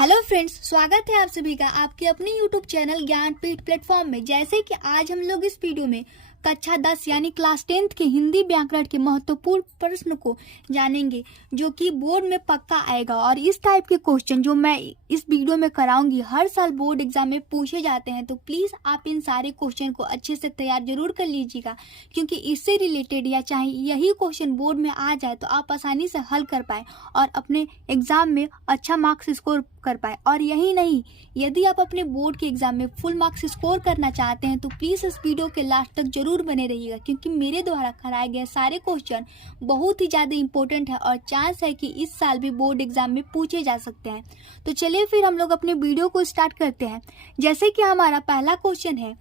Hello friends, स्वागत है आप सभी का आपके अपने यूट्यूब चैनल ज्ञानपीठ प्लेटफॉर्म में। जैसे कि आज हम लोग इस वीडियो में कक्षा 10 यानी क्लास 10th के हिंदी व्याकरण के महत्वपूर्ण प्रश्न को जानेंगे, जो कि बोर्ड में पक्का आएगा। और इस टाइप के क्वेश्चन जो मैं इस वीडियो में कराऊंगी हर साल बोर्ड एग्जाम में पूछे जाते हैं, तो प्लीज़ आप इन सारे क्वेश्चन को अच्छे से तैयार जरूर कर लीजिएगा, क्योंकि इससे रिलेटेड या चाहे यही क्वेश्चन बोर्ड में आ जाए तो आप आसानी से हल कर पाए और अपने एग्जाम में अच्छा मार्क्स स्कोर कर पाए। और यही नहीं, यदि आप अपने बोर्ड के एग्जाम में फुल मार्क्स स्कोर करना चाहते हैं तो प्लीज़ इस वीडियो के लास्ट तक जरूर बने रहिएगा, क्योंकि मेरे द्वारा कराए गए सारे क्वेश्चन बहुत ही ज़्यादा इंपॉर्टेंट है और चांस है कि इस साल भी बोर्ड एग्जाम में पूछे जा सकते हैं। तो चलिए फिर हम लोग अपने वीडियो को स्टार्ट करते हैं। जैसे कि हमारा पहला क्वेश्चन है,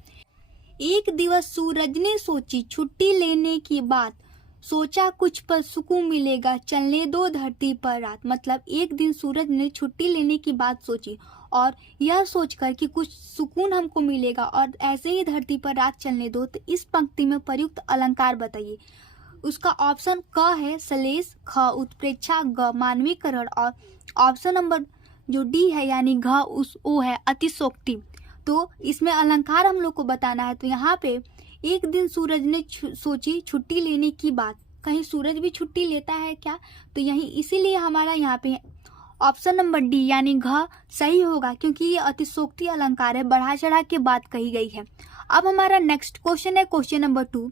एक दिवस सूरज ने सोची छुट्टी लेने की बात, सोचा कुछ पर सुकून मिलेगा, चलने दो धरती पर रात। मतलब एक दिन सूरज ने छुट्टी लेने की बात सोची और यह सोचकर कि कुछ सुकून हमको मिलेगा और ऐसे ही धरती पर रात चलने दो, तो इस पंक्ति में प्रयुक्त अलंकार बताइए। उसका ऑप्शन क है सलेश, ख उत्प्रेक्षा, ग मानवीकरण और ऑप्शन नंबर जो डी है यानी घ उस ओ है अतिशोक्ति। तो इसमें अलंकार हम लोग को बताना है। तो यहाँ पे एक दिन सूरज ने सोची छुट्टी लेने की बात, कहीं सूरज भी छुट्टी लेता है क्या? तो यही इसीलिए हमारा यहाँ पे ऑप्शन नंबर डी यानी घ सही होगा, क्योंकि ये अतिशोक्ति अलंकार है, बढ़ा चढ़ा के बात कही गई है। अब हमारा नेक्स्ट क्वेश्चन है क्वेश्चन नंबर 2,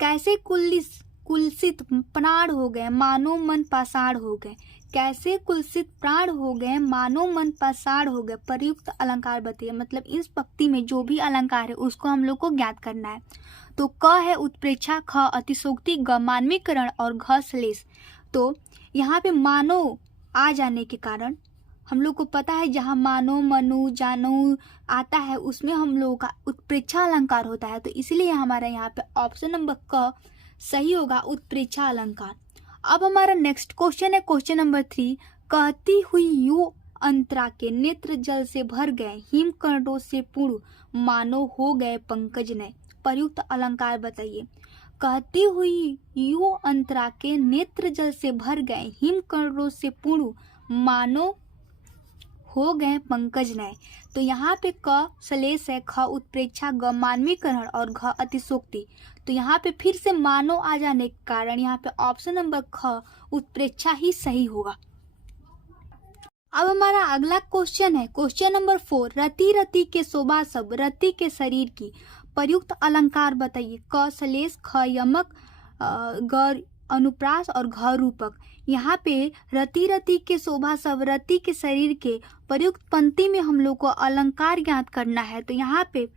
कैसे कुलसित प्राण हो गए मानो मन पाषाण हो गए। कैसे कुलसित प्राण हो गए मानो मन पाषाण हो गए, प्रयुक्त अलंकार बताइए। मतलब इस पंक्ति में जो भी अलंकार है उसको हम लोग को ज्ञात करना है। तो क है उत्प्रेक्षा, ख अतिशोक्ति, ग मानवीकरण और घ श्लेष। तो यहाँ पे मानो आ जाने के कारण हम लोग को पता है जहाँ मानो मनु जानो आता है उसमें हम लोगों का उत्प्रेक्षा अलंकार होता है। तो इसलिए हमारा यहाँ पे ऑप्शन नंबर क सही होगा, उत्प्रेक्षा अलंकार। अब हमारा नेक्स्ट क्वेश्चन है क्वेश्चन नंबर 3, कहती हुई यू अंतरा के नेत्र जल से भर गए, हिम कर्णों से पूर्ण मानो हो गए पंकज नए। प्रयुक्त अलंकार बताइए। कहती हुई यू अंतरा के नेत्र जल से भर गए, हिम कर्णों से पूर्ण मानो हो गए पंकज नए। तो यहाँ पे क सलेश है, ख उत्प्रेक्षा, ग मानवीकरण और घ अतिशोक्ति। तो यहाँ पे फिर से मानो आ जाने के कारण यहाँ पे ऑप्शन नंबर ख उत्प्रेक्षा ही सही होगा। अब हमारा अगला क्वेश्चन है क्वेश्चन नंबर 4, रति रति के शोभा सब रति के शरीर की, प्रयुक्त अलंकार बताइए। क सलेश, ख यमक, ग अनुप्रास और घ रूपक। यहाँ पे रति रति के शोभा सब रति के शरीर के प्रयुक्त पंक्ति में हम लोग को अलंकार ज्ञात करना है। तो यहाँ पे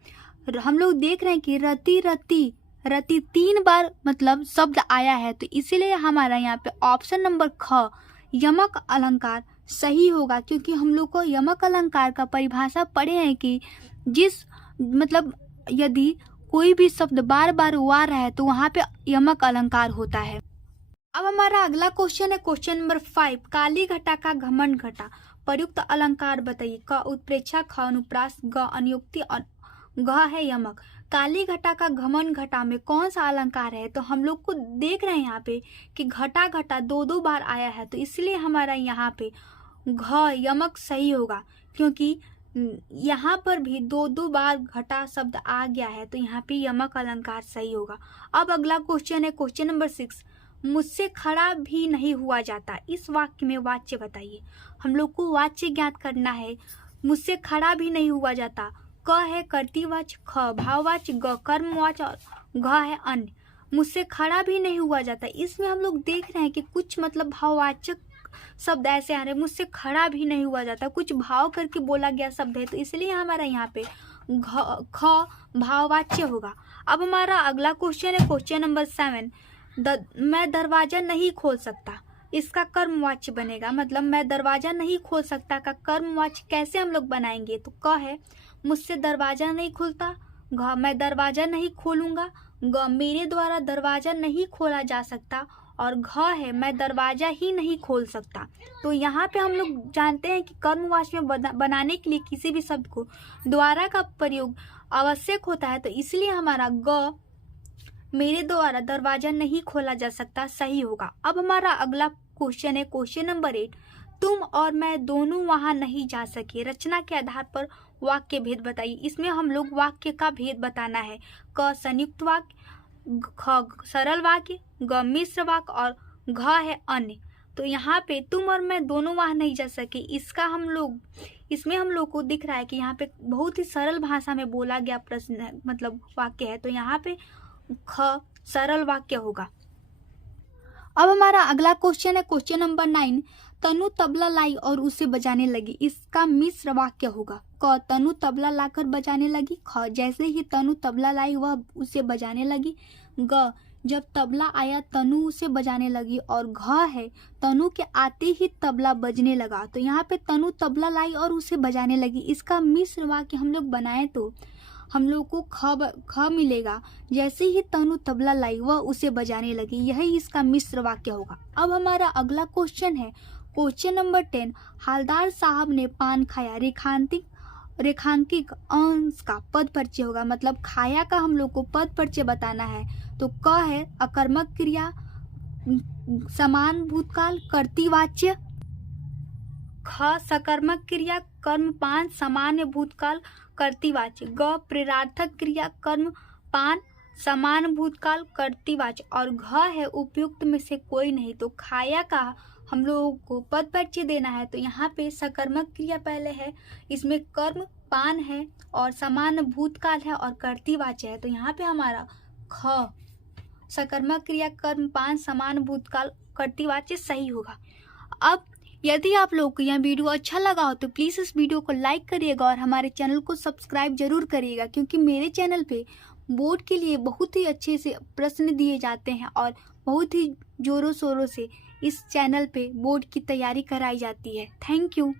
हम लोग देख रहे हैं कि रति रति रति 3 बार मतलब शब्द आया है, तो इसीलिए हमारा यहाँ पे ऑप्शन नंबर ख यमक अलंकार सही होगा, क्योंकि हम लोग को यमक अलंकार का परिभाषा पढ़े हैं कि जिस मतलब यदि कोई भी शब्द बार बार आ रहा है तो वहाँ पे यमक अलंकार होता है। अब हमारा अगला क्वेश्चन है क्वेश्चन नंबर 5, काली घटा का घमंड घटा, प्रयुक्त अलंकार बताइए। क उत्प्रेक्षा, ख अनुप्रास, ग अनियुक्ति और घ है यमक। काली घटा का घमंड घटा में कौन सा अलंकार है? तो हम लोग को देख रहे हैं यहाँ पे कि घटा घटा 2 बार आया है, तो इसलिए हमारा यहाँ पे घ यमक सही होगा, क्योंकि यहाँ पर भी 2 बार घटा शब्द आ गया है, तो यहाँ पे यमक अलंकार सही होगा। अब अगला क्वेश्चन है क्वेश्चन नंबर 6, मुझसे खड़ा भी नहीं हुआ जाता, इस वाक्य में वाच्य बताइए। हम लोग को वाच्य ज्ञात करना है। मुझसे खड़ा भी नहीं हुआ जाता, क है कर्तृवाच्य, ख भाववाच्य, ग कर्मवाच्य और घ है अन्य। मुझसे खड़ा भी नहीं हुआ जाता, इसमें हम लोग देख रहे हैं कि कुछ मतलब भाववाचक शब्द ऐसे आ रहे हैं। मुझसे खड़ा भी नहीं हुआ जाता कुछ भाव करके बोला गया शब्द है, तो इसलिए हमारा यहाँ पे ख भाववाच्य होगा। अब हमारा अगला क्वेश्चन है क्वेश्चन नंबर 7, मैं दरवाजा नहीं खोल सकता, इसका कर्मवाच्य बनेगा। मतलब मैं दरवाजा नहीं खोल सकता का कर्मवाच्य कैसे हम लोग बनाएंगे? तो क है मुझसे दरवाजा नहीं खुलता, घ मैं दरवाजा नहीं खोलूंगा, ग मेरे द्वारा दरवाजा नहीं खोला जा सकता और घ है मैं दरवाजा ही नहीं खोल सकता। तो यहाँ पे हम लोग जानते हैं कि कर्मवाच्य में बनाने के लिए किसी भी शब्द को द्वारा का प्रयोग आवश्यक होता है, तो इसलिए हमारा ग मेरे द्वारा दरवाजा नहीं खोला जा सकता सही होगा। अब हमारा अगला क्वेश्चन है क्वेश्चन नंबर 8, तुम और मैं दोनों वहां नहीं जा सके। रचना के आधार पर वाक्य भेद बताइए। इसमें हम लोग वाक्य का भेद बताना है। क संयुक्त वाक्य, ख सरल वाक्य, ग मिश्र वाक्य और घ है अन्य। तो यहाँ पे तुम और मैं दोनों वहां नहीं जा सके, इसमें हम लोग को दिख रहा है कि यहाँ पे बहुत ही सरल भाषा में बोला गया प्रश्न है, मतलब वाक्य है। तो यहाँ पे ख सरल वाक्य होगा। अब हमारा अगला क्वेश्चन है क्वेश्चन नंबर 9। तनु तबला लाई और उसे बजाने लगी। इसका मिश्र वाक्य होगा। क तनु तबला लाकर बजाने लगी। ख जैसे ही तनु तबला लाई वह उसे बजाने लगी। ग जब तबला आया तनु उसे बजाने लगी। और घ है तनु के आते ही तबला बजने लगा। तो यहाँ पे तनु तबला लाई और उसे बजाने लगी, इसका मिश्र वाक्य हम लोग बनाए तो हम लोग को ख मिलेगा। जैसे ही तनु तबला लाई वह उसे बजाने लगी, यही इसका मिश्र वाक्य होगा। अब हमारा अगला क्वेश्चन है क्वेश्चन नंबर 10। हालदार साहब ने पान खाया। रेखांकित अंश का पद परिचय होगा, मतलब खाया का हम लोग को पद परिचय बताना है। तो क है अकर्मक क्रिया समान भूतकाल कर्तृवाच्य। ख सकर्मक क्रिया कर्म पान सामान्य भूतकाल कर्तृवाच्य। ग प्रेरार्थक क्रिया कर्म पान समान भूतकाल कर्तृवाच्य। और घ है उपयुक्त में से कोई नहीं। तो खाया का हम लोगों को पद परिचय देना है। तो यहाँ पे सकर्मक क्रिया पहले है, इसमें कर्म पान है और समान भूतकाल है और कर्तृवाच्य है। तो यहाँ पे हमारा ख सकर्मक क्रिया कर्म पान समान भूतकाल कर्तृवाच्य सही होगा। अब यदि आप लोगों को यह वीडियो अच्छा लगा हो तो प्लीज़ इस वीडियो को लाइक करिएगा और हमारे चैनल को सब्सक्राइब जरूर करिएगा, क्योंकि मेरे चैनल पे बोर्ड के लिए बहुत ही अच्छे से प्रश्न दिए जाते हैं और बहुत ही जोरों शोरों से इस चैनल पे बोर्ड की तैयारी कराई जाती है। Thank you.